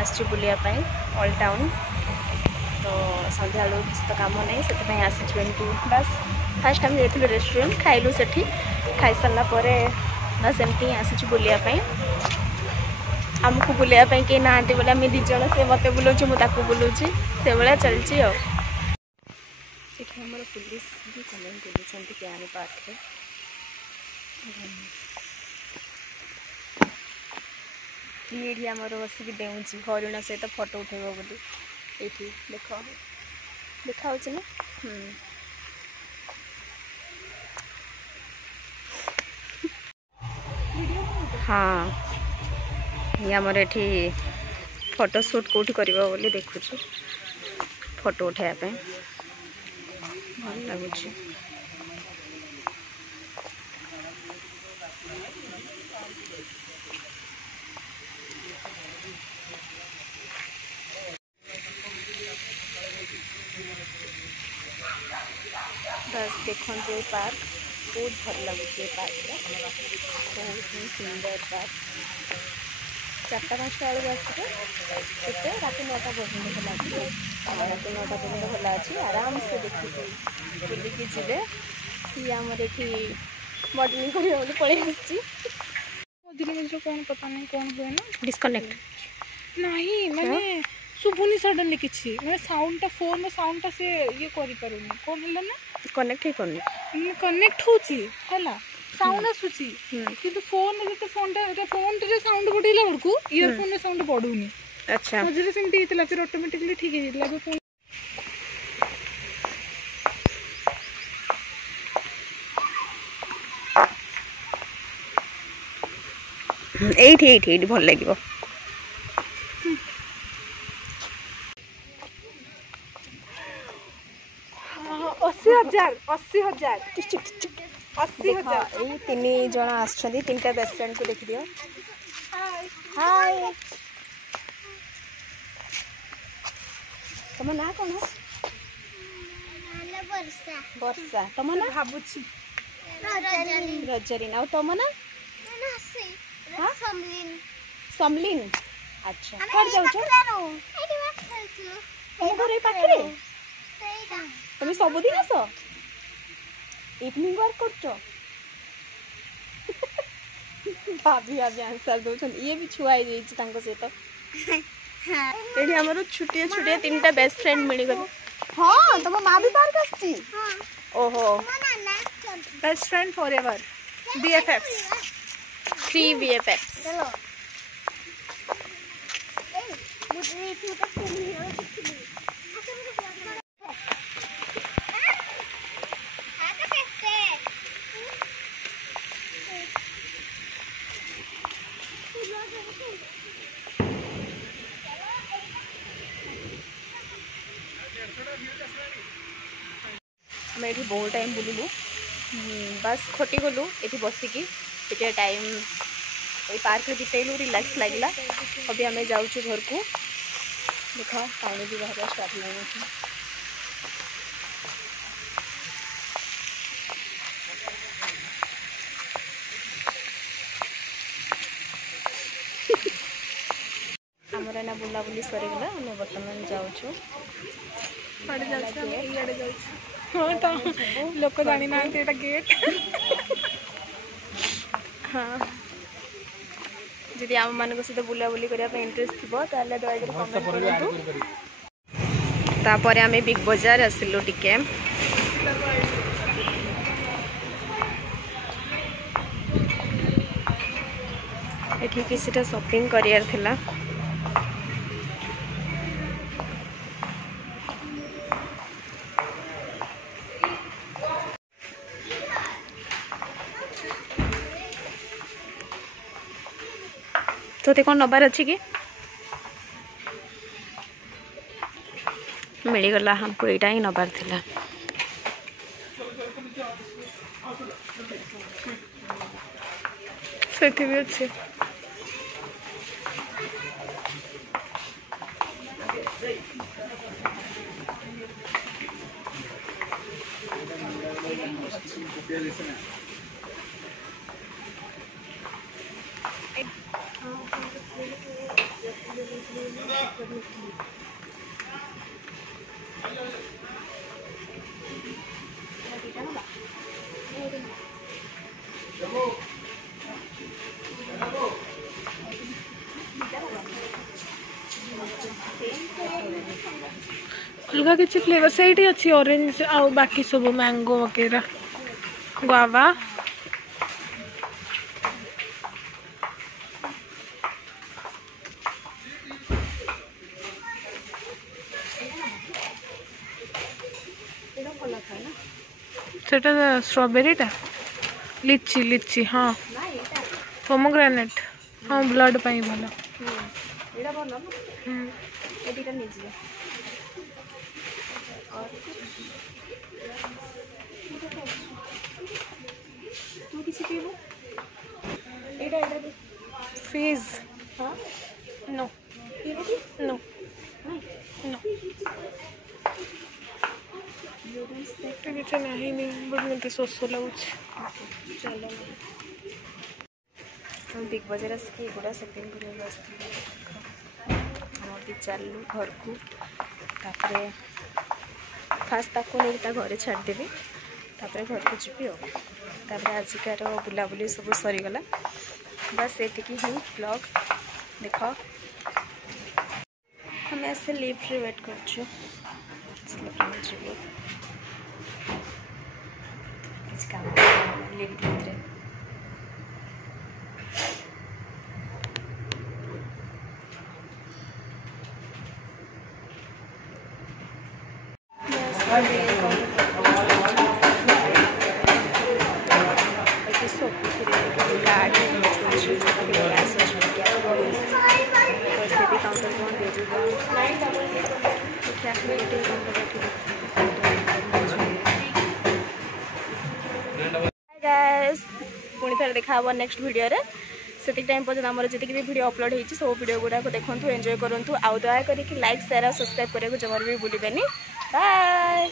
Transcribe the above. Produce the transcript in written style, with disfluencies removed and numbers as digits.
आसची बुलिया all town तो संध्या बेलू किसी तो कम नहीं से आसी बस फास्ट आम जाइलु रेस्टोरेंट खाइलु से खाई सारा बस एमती आसी बुलिया आमको बुलाया कहीं ना बोले आम दिज से मत बुलाऊँ मुझे बुलाऊँगी से भाया चलती आमर पुलिस भी कमेंट बुलूँ प्यानी पार्क ये आमर बसिक डेऊँची हरिण सहित फोटो उठेब बोली ये देख देखा ना हाँ ये आमर एठी फोटो शूट कौटी करबा बोली देखुछु फोटो उठाया पे भल लगुच बस देखो ये पार्क बहुत भल लगुच पार्क बहुत ही सुंदर पार्क 4-5 बेलू आसते रात 9टा पर्यटन खोला रात 9टा पर्यटन खोला अच्छी आराम से देखिए बुलिकी जी ये आमर ये मॉडलिंग कर पड़े कौन पता नहीं कौन हुए ना डिस्कनेक्ट नहीं मैंने शुभुनी सडनली किछि मैं साउंड फोन में साउंड से ये करि पारुनी कौन हला ना कनेक्ट ही करनी कनेक्ट होची हला साउंड आसुची किंतु फोन जते फोन रे साउंड बडैला बडकू ईयरफोन रे साउंड बडुनी अच्छा मझे सेमती हितला फिर ऑटोमेटिकली ठीक है हितला फोन एठी भल लागिवो 80,000 ये 3 जन आछछन्ती 3टा बेस्ट फ्रेंड को देख दियो हाय तुम ना कौन वर्षा वर्षा तुम ना भाबुची रजरीन आ तुम ना समलिन अच्छा कर जाऊ तुम घर पाखे तुम सबुदिन आस इवनिंग वर्क कर भाभी भाभी आंसर दौरान ये भी छुआई सहित ये आमर छुटिया छुटिया 3टा बेस्ट फ्रेंड मिल गए हाँ तुम माँ भी पार्क आसी ओहो best friend for ever BFFs 3 BFFs आम ये बहुत टाइम बुलूलु बस खटी गलु ये बसिकी टे टाइम ये पार्क बितेलु रिलैक्स लगला अभी आम जाऊँ घर को देख पानी भी बाहर स्टार्ट लगे आमर एना बुलाबुली सरीगला आम बर्तमान जाऊँ हाँ तो लोक जानी ना गेट हाँ जदि आम मान सहित बुलाबुली करने इंटरेस्ट थी दयाकर कमेंट करूँ तापर आम बिग बजार आसिलु टिके एठी किसीटा शॉपिंग करियर थिला तो कौन नबार अच्छी कि मिलगला हमको यहाँ ही नबार थिला से भी अच्छे अलग किसी फ्लेवर से अच्छी ऑरेंज आ बाकी सब मैंगो वगैरह गुआवा सेटा स्ट्रॉबेरी टा लिची लिची हाँ पोमोग्रेनेट हाँ ब्लड पाई भलो एटा भलो एटा निजिए और तू किसी पीबो एटा एटा फीज हां नो पीबो कि नो नहीं नो किसी नहीं नहीं बट मत शोष लगुच चलो हम बिग बजार आसिक एगुड़ा शॉपिंग करने हम चलू घर को तापरे फास्ट ताको नहीं घरे छाड़देवी तापरे घर को जीवी और आजिकार बुलाबुली सब सरीगला बस ये ही ब्लॉग देख हमें ऐसे लिफ्ट वेट कर पुणी थे देखा नेक्स्ट वीडियो रे से टाइम पर्यटन आम जी भी वीडियो अपलोड होती सब वीडियो गुड़ाक देखूँ एंजॉय करूँ आउ दया करके लाइक शेयर और सब्सक्राइब करने को जमार भी भूलें बाय।